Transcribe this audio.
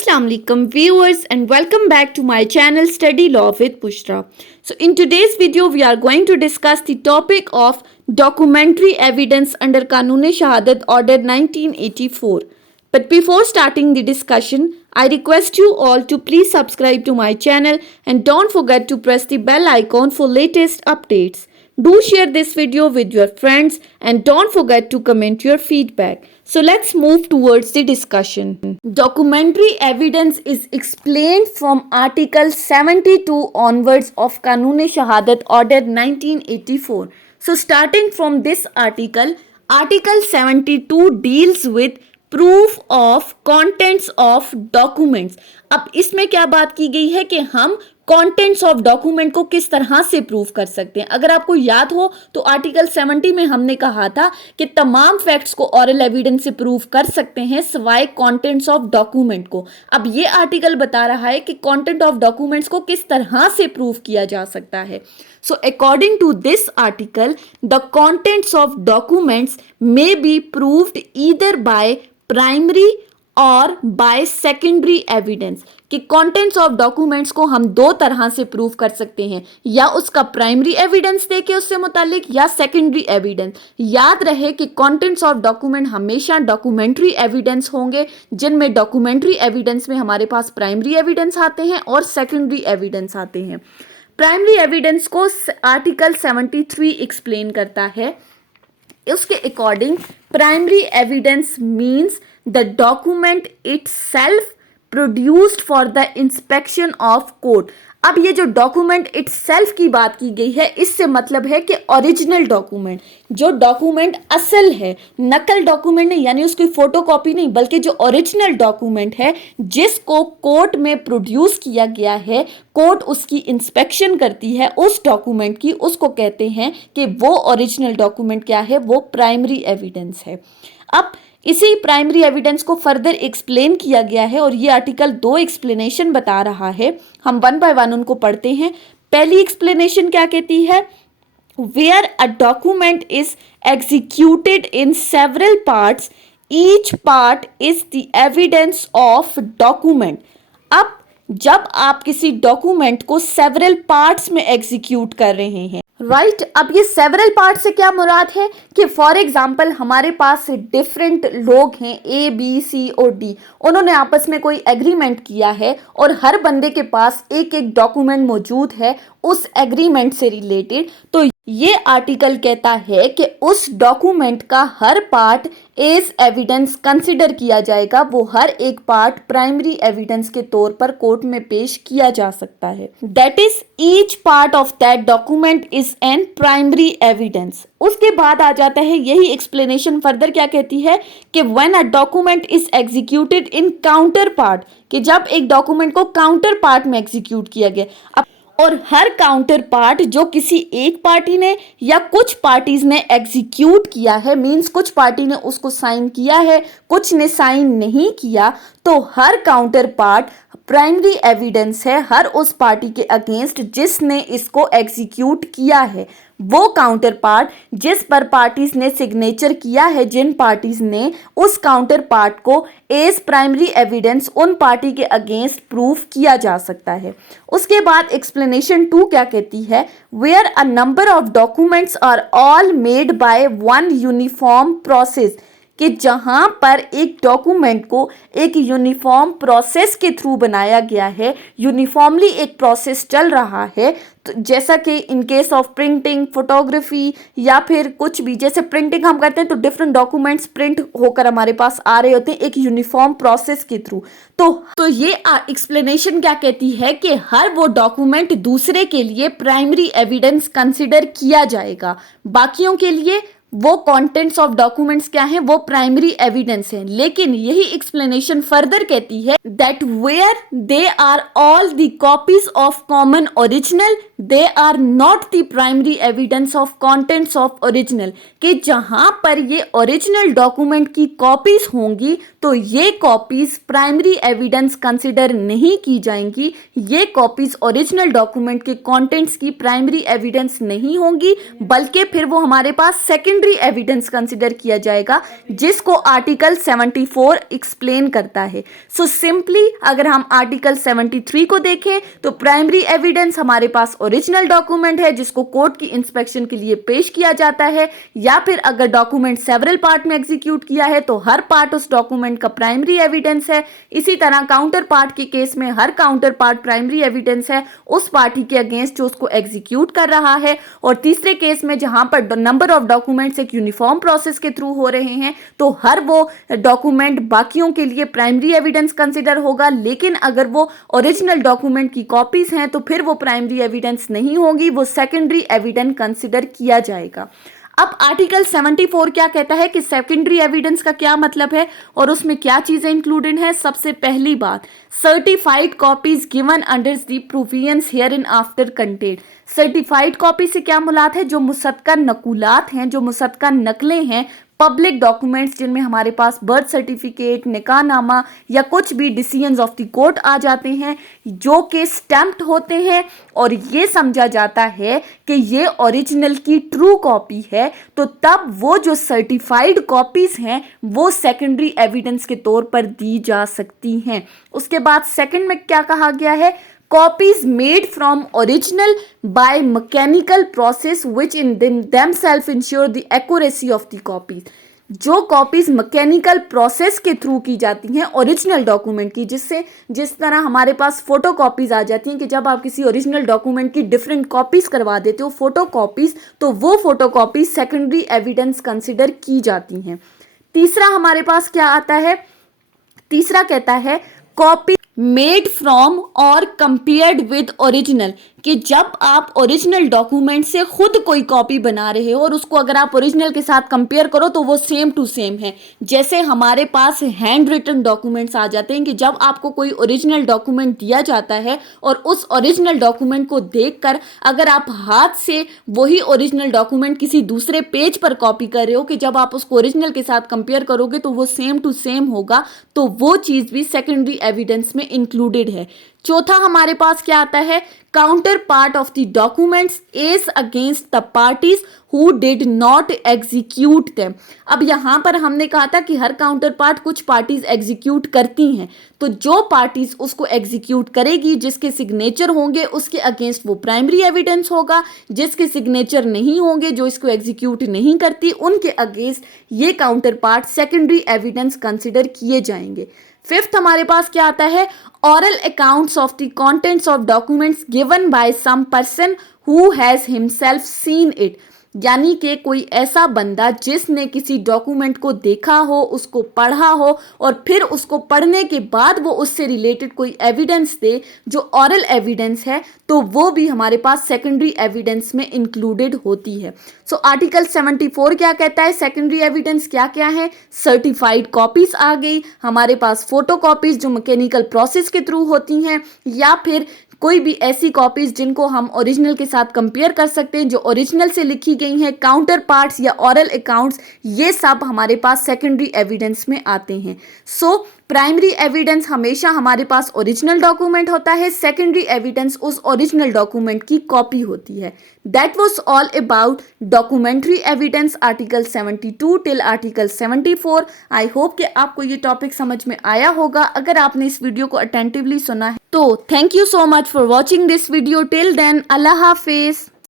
Assalamu alaikum viewers and welcome back to my channel Study Law with Bushra. So in today's video we are going to discuss the topic of documentary evidence under Kanun-e-Shahadat Order 1984. But before starting the discussion, I request you all to please subscribe to my channel and don't forget to press the bell icon for latest updates. Do share this video with your friends and don't forget to comment your feedback. So let's move towards the discussion. Documentary evidence is explained from Article 72 onwards of Kanun-e-Shahadat Order 1984. So starting from this article, Article 72 deals with proof of contents of documents. अब इसमें क्या बात की गई है कि हम contents of document को किस तरह से प्रूफ कर सकते हैं। अगर आपको याद हो तो आर्टिकल 70 में हमने कहा था कि तमाम फैक्ट्स को ऑरल एविडेंस से प्रूफ कर सकते हैं सिवाय कंटेंट्स ऑफ डॉक्यूमेंट को। अब ये आर्टिकल बता रहा है कि कंटेंट ऑफ डॉक्यूमेंट्स को किस तरह से प्रूफ किया जा सकता है। So according to this article, the contents of documents may be proved either by primary और बाय सेकेंडरी एविडेंस कि कंटेंट्स ऑफ डॉक्यूमेंट्स को हम दो तरह से प्रूव कर सकते हैं, या उसका प्राइमरी एविडेंस देके उससे मुतालिक या सेकेंडरी एविडेंस। याद रहे कि कंटेंट्स ऑफ डॉक्यूमेंट हमेशा डॉक्यूमेंट्री एविडेंस होंगे, जिनमें डॉक्यूमेंट्री एविडेंस में हमारे पास प्राइमरी एविडेंस आते हैं और सेकेंडरी एविडेंस आते हैं। प्राइमरी एविडेंस को आर्टिकल 73 एक्सप्लेन करता है। उसके according primary evidence means the document itself produced for the inspection of court. अब ये जो डॉक्यूमेंट इटसेल्फ की बात की गई है, इससे मतलब है कि ओरिजिनल डॉक्यूमेंट, जो डॉक्यूमेंट असल है, नकल डॉक्यूमेंट नहीं, यानी उसकी फोटोकॉपी नहीं, बल्कि जो ओरिजिनल डॉक्यूमेंट है जिसको कोर्ट में प्रोड्यूस किया गया है, कोर्ट उसकी इंस्पेक्शन करती है उस डॉक्यूमेंट की, उसको कहते हैं कि वो ओरिजिनल डॉक्यूमेंट क्या है, वो प्राइमरी एविडेंस है। अब इसी प्राइमरी एविडेंस को फर्दर एक्सप्लेन किया गया है और ये आर्टिकल दो एक्सप्लेनेशन बता रहा है। हम वन बाय वन उनको पढ़ते हैं। पहली एक्सप्लेनेशन क्या कहती है? Where a document is executed in several parts, each part is the evidence of document. अब जब आप किसी डॉक्यूमेंट को सेवरल पार्ट्स में एग्जीक्यूट कर रहे हैं, राइट अब ये सेवरल पार्ट से क्या मुराद है कि फॉर एग्जाम्पल हमारे पास डिफरेंट लोग हैं, ए बी सी और डी, उन्होंने आपस में कोई एग्रीमेंट किया है और हर बंदे के पास एक एक डॉक्यूमेंट मौजूद है उस एग्रीमेंट से रिलेटेड। तो ये आर्टिकल कहता है कि उस डॉक्यूमेंट का हर पार्ट एज एविडेंस कंसिडर किया जाएगा, वो हर एक पार्ट प्राइमरी एविडेंस के तौर पर कोर्ट में पेश किया जा सकता है। That is each part of that document is an primary evidence. उसके बाद आ जाता है यही एक्सप्लेनेशन फर्दर क्या कहती है कि when a document is executed in counter part, कि जब एक डॉक्यूमेंट को काउंटर पार्ट में एग्जीक्यूट किया गया, और हर काउंटर पार्ट जो किसी एक पार्टी ने या कुछ पार्टीज ने एग्जीक्यूट किया है, मींस कुछ पार्टी ने उसको साइन किया है, कुछ ने साइन नहीं किया, तो हर काउंटर पार्ट प्राइमरी एविडेंस है हर उस पार्टी के अगेंस्ट जिसने इसको एग्जीक्यूट किया है। वो काउंटर पार्ट जिस पर पार्टीज ने सिग्नेचर किया है, जिन पार्टीज ने, उस काउंटर पार्ट को एज प्राइमरी एविडेंस उन पार्टी के अगेंस्ट प्रूफ किया जा सकता है। उसके बाद एक्सप्लेनेशन 2 क्या कहती है? Where a number of documents are all made by one uniform process, कि जहां पर एक डॉक्यूमेंट को एक यूनिफॉर्म प्रोसेस के थ्रू बनाया गया है, यूनिफॉर्मली एक प्रोसेस चल रहा है, तो जैसा कि in case of printing, photography या फिर कुछ भी, जैसे प्रिंटिंग हम करते हैं तो डिफरेंट डॉक्यूमेंट्स प्रिंट होकर हमारे पास आ रहे होते हैं एक यूनिफॉर्म प्रोसेस के थ्रू। तो ये एक्सप्लेनेशन क्या कहती है कि हर वो डॉक्यूमेंट दूसरे के लिए प्राइमरी एविडेंस कंसिडर किया जाएगा, बाकियों के लिए वो कंटेंट्स ऑफ डॉक्यूमेंट्स क्या हैं, वो प्राइमरी एविडेंस हैं। लेकिन यही एक्सप्लेनेशन फर्दर कहती है that where they are all the copies of common original, they are not the primary evidence of contents of original, कि जहां पर ये ओरिजिनल डॉक्यूमेंट की कॉपीज होंगी तो ये कॉपीज प्राइमरी एविडेंस कंसिडर नहीं की जाएंगी, ये कॉपीज ओरिजिनल डॉक्यूमेंट के कंटेंट्स की प्राइमरी एविडेंस नहीं होंगी, बल्कि फिर वो हमारे पास सेकेंडरी एविडेंस कंसिडर किया जाएगा, जिसको आर्टिकल 74 एक्सप्लेन करता है। सो सिंपली अगर हम आर्टिकल 73 को देखें तो प्राइमरी एविडेंस हमारे पास ओरिजिनल डॉक्यूमेंट है जिसको कोर्ट की इंस्पेक्शन के लिए पेश किया जाता है, या फिर अगर डॉक्यूमेंट सेवरल पार्ट में एग्जीक्यूट किया है तो हर पार्ट उस डॉक्यूमेंट का प्राइमरी एविडेंस है। इसी तरह काउंटर पार्ट के केस में हर काउंटर पार्ट प्राइमरी एविडेंस है उस पार्टी के अगेंस्ट जो उसको एग्जीक्यूट कर रहा है। और तीसरे केस में जहां पर नंबर ऑफ डॉक्यूमेंट्स एक यूनिफॉर्म प्रोसेस के थ्रू हो रहे हैं तो हर वो डॉक्यूमेंट बाकियों के लिए प्राइमरी एविडेंस कंसिडर होगा, लेकिन अगर वो ओरिजिनल डॉक्यूमेंट की कॉपीज हैं तो फिर वो प्राइमरी एविडेंस नहीं होगी, वो सेकेंडरी एविडेंस कंसिडर किया जाएगा। अब आर्टिकल 74 क्या कहता है कि सेकेंडरी एविडेंस का क्या मतलब है और उसमें क्या चीजें इंक्लूडेड हैं। सबसे पहली बात, certified copies given under the provisions here in after content. Certified copy से क्या मुराद है, जो मुसद्दका नकुलात हैं, जो मुसद्दका नकलें हैं, पब्लिक डॉक्यूमेंट्स जिनमें हमारे पास बर्थ सर्टिफिकेट, निकाहनामा या कुछ भी डिसीजंस ऑफ द कोर्ट आ जाते हैं जो कि स्टैम्प्ड होते हैं और ये समझा जाता है कि ये ओरिजिनल की ट्रू कॉपी है, तो तब वो जो सर्टिफाइड कॉपीज हैं वो सेकेंडरी एविडेंस के तौर पर दी जा सकती हैं। उसके बाद सेकंड में क्या कहा गया है, copies made from original by mechanical process which in themselves ensure the accuracy of the copies। जो कॉपीज मैकेनिकल प्रोसेस के थ्रू की जाती हैं ओरिजिनल डॉक्यूमेंट की, जिस तरह हमारे पास फोटो कॉपीज आ जाती हैं कि जब आप किसी ओरिजिनल डॉक्यूमेंट की डिफरेंट कॉपीज करवा देते हो फोटो कॉपीज, तो वो photo copies secondary evidence consider की जाती हैं। तीसरा हमारे पास क्या आता है, तीसरा कहता है कॉपी मेड फ्रॉम और कंपेयर्ड विद ओरिजिनल, कि जब आप ओरिजिनल डॉक्यूमेंट से खुद कोई कॉपी बना रहे हो और उसको अगर आप ओरिजिनल के साथ कंपेयर करो तो वो सेम टू सेम है। जैसे हमारे पास हैंड रिटन डॉक्यूमेंट्स आ जाते हैं कि जब आपको कोई ओरिजिनल डॉक्यूमेंट दिया जाता है और उस ओरिजिनल डॉक्यूमेंट को देखकर अगर आप हाथ से वही ओरिजिनल डॉक्यूमेंट किसी दूसरे पेज पर कॉपी कर रहे हो कि जब आप उसको ओरिजिनल के साथ कंपेयर करोगे तो वो सेम टू सेम होगा, तो वो चीज़ भी सेकेंडरी एविडेंस में इंक्लूडेड है। चौथा हमारे पास क्या आता है, counter part of the documents is against the parties who did not execute them. अब यहाँ पर हमने कहा था कि हर काउंटर पार्ट कुछ पार्टीज एग्जीक्यूट करती हैं, तो जो पार्टीज उसको एग्जीक्यूट करेगी जिसके सिग्नेचर होंगे उसके अगेंस्ट वो प्राइमरी एविडेंस होगा, जिसके सिग्नेचर नहीं होंगे जो इसको एग्जीक्यूट नहीं करती उनके अगेंस्ट ये counter part secondary evidence consider किए जाएंगे। फिफ्थ हमारे पास क्या आता है, oral accounts of the contents of documents given by some person who has himself seen it। यानी कि कोई ऐसा बंदा जिसने किसी डॉक्यूमेंट को देखा हो, उसको पढ़ा हो और फिर उसको पढ़ने के बाद वो उससे रिलेटेड कोई एविडेंस दे जो ऑरल एविडेंस है, तो वो भी हमारे पास सेकेंडरी एविडेंस में इंक्लूडेड होती है। सो आर्टिकल 74 क्या कहता है, सेकेंडरी एविडेंस क्या क्या है, सर्टिफाइड कॉपीज आ गई, हमारे पास फोटो कॉपीज जो मैकेनिकल प्रोसेस के थ्रू होती हैं, या फिर कोई भी ऐसी कॉपीज जिनको हम ओरिजिनल के साथ कंपेयर कर सकते हैं जो ओरिजिनल से लिखी गई हैं, काउंटर पार्ट्स या ऑरल अकाउंट्स, ये सब हमारे पास सेकेंडरी एविडेंस में आते हैं। सो प्राइमरी एविडेंस हमेशा हमारे पास ओरिजिनल डॉक्यूमेंट होता है, सेकेंडरी एविडेंस उस ओरिजिनल डॉक्यूमेंट की कॉपी होती है। That was all about documentary evidence article 72 till article 74। I hope कि आपको ये टॉपिक समझ में आया होगा। अगर आपने इस वीडियो को अटेंटिवली सुना है तो thank you so much for watching this video. Till then अल्लाह हाफिज।